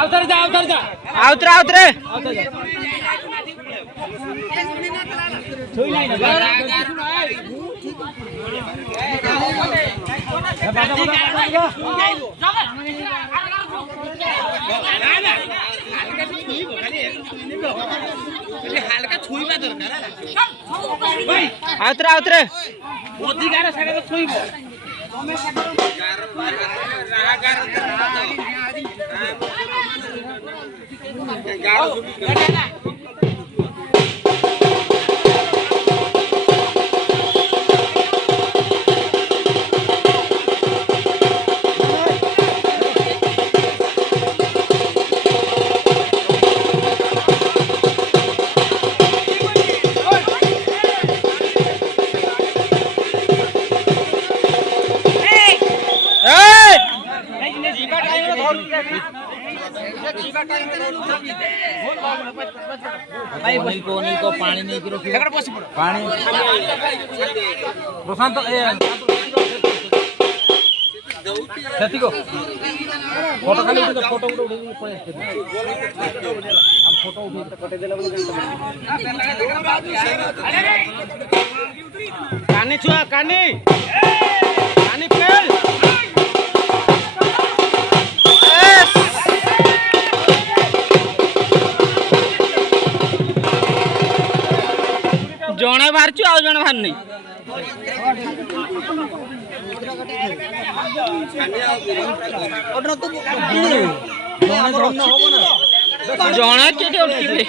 आवतर जा आवतर आवतर छुई नहीं হালকা ছুইবা দরকার आवतर आवतर অধিকার সাথে ছুইব अनिल को पानी नहीं करो पानी प्रशांत क्षति को फोटो खाली फोटो उठे हम फोटो उठे कटे देला कानी छुआ कानी कानी पेल जणे बाहर छु आउ जणे बाहर नहीं जणे केटे उठिबे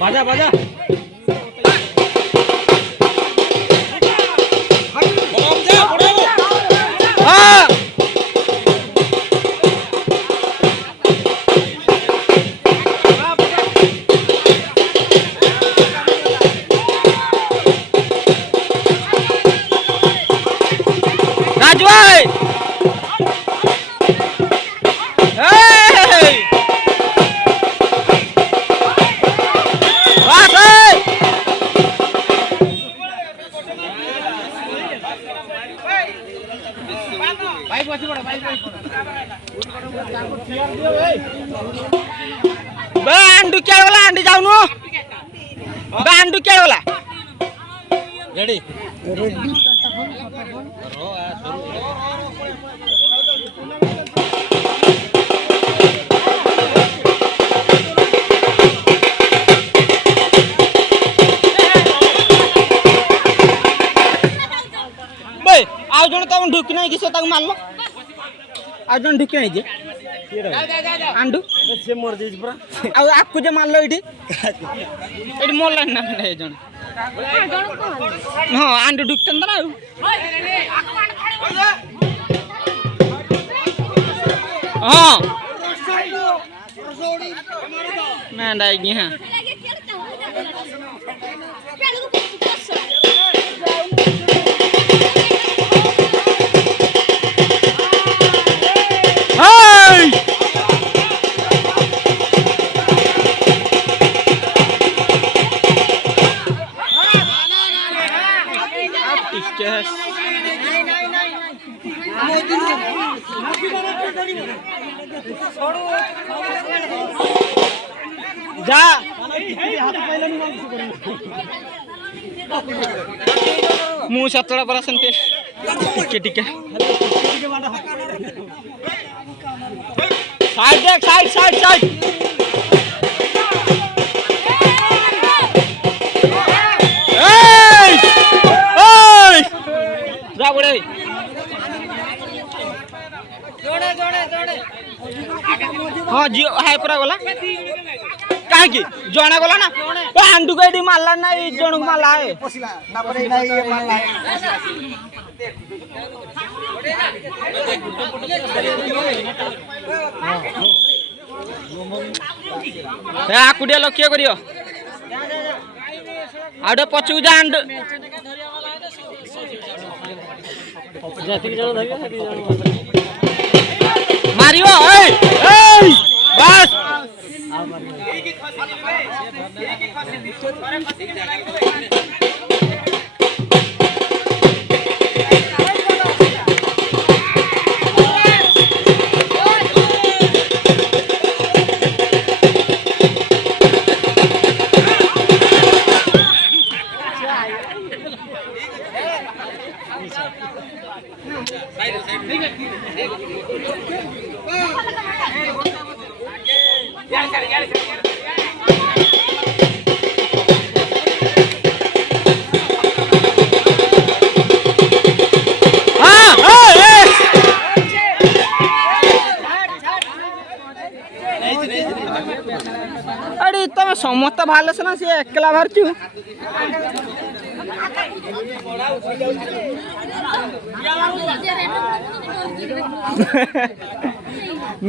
बाजा बाजा हां राजू भाई अंडू क्या वाला अंडी जाऊनु अंडू क्या वाला रेडी आउ जन तुम ढुक नहीं कि से मारल आउ जन ढुक नहीं आंडू से मोर दीज पूरा आपको जो मारल ये मोर ना जन हाँ आंडू ढुकते ना हाँ मैं डाई हाँ जा मुँह सतड़ा पड़ा संते टिके टिके साइड देख साइड साइड साइड जा बड़े जोड़े जोड़े जोड़े हाँ जियो हाय पूरा गला काहे की जोड़ा गला ना तो हांडू को एडी मारला ना ई जोण मारला है ना परे ना ये मारला है आकुडिया लक्ष्य करियो आडे पछू जा हांडू मारियो ए बस अरे तब समस्त भाल से ना सी एकला बाहर चु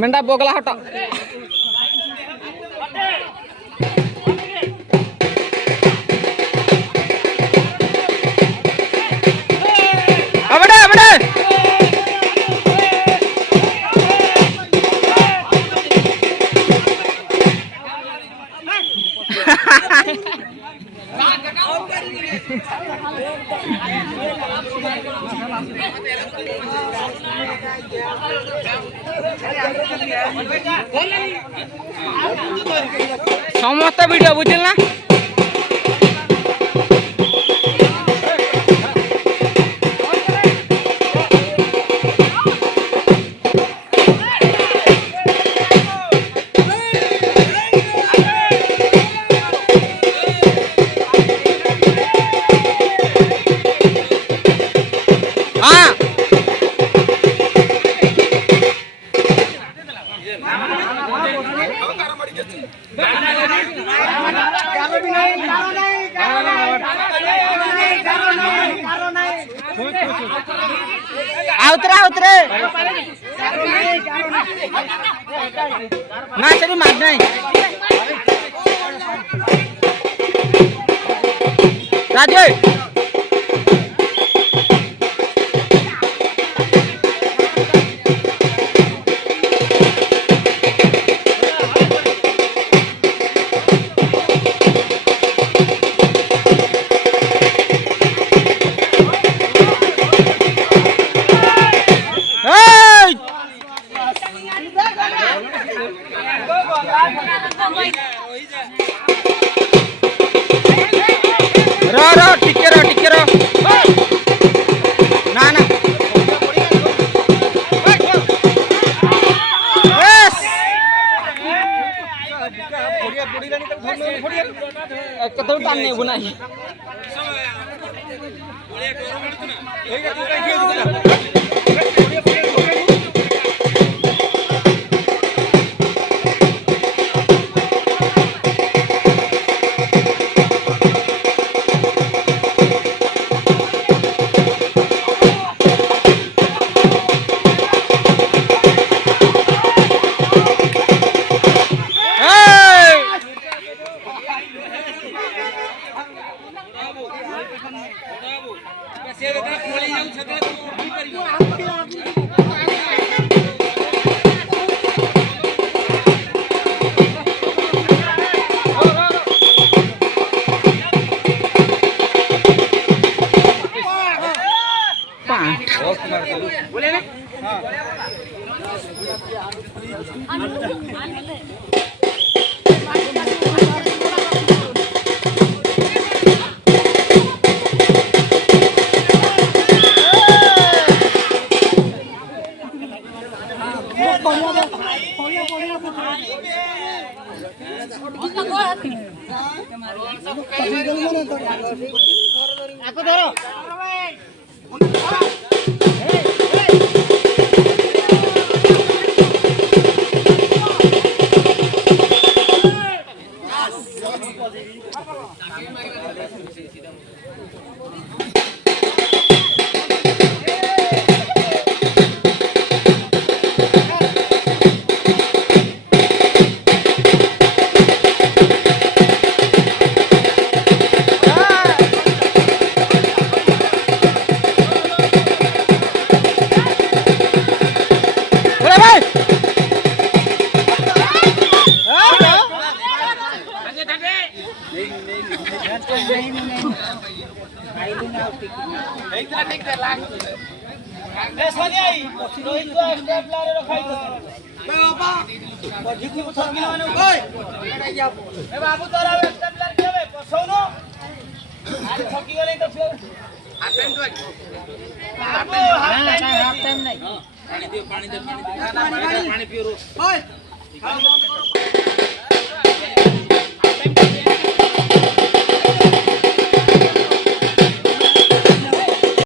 मेंढा बोगला हट अबड़े अबड़े समस्त वीडियो बुझल ना हाँ उतरे ना चली मार नहीं राजू रो टिके रो ना ना कतौ टान नहीं बुनाई बाबू तोरा स्टेपलर केबे पछौनो आरे ठकी गले त पानी दे पानी पियो रो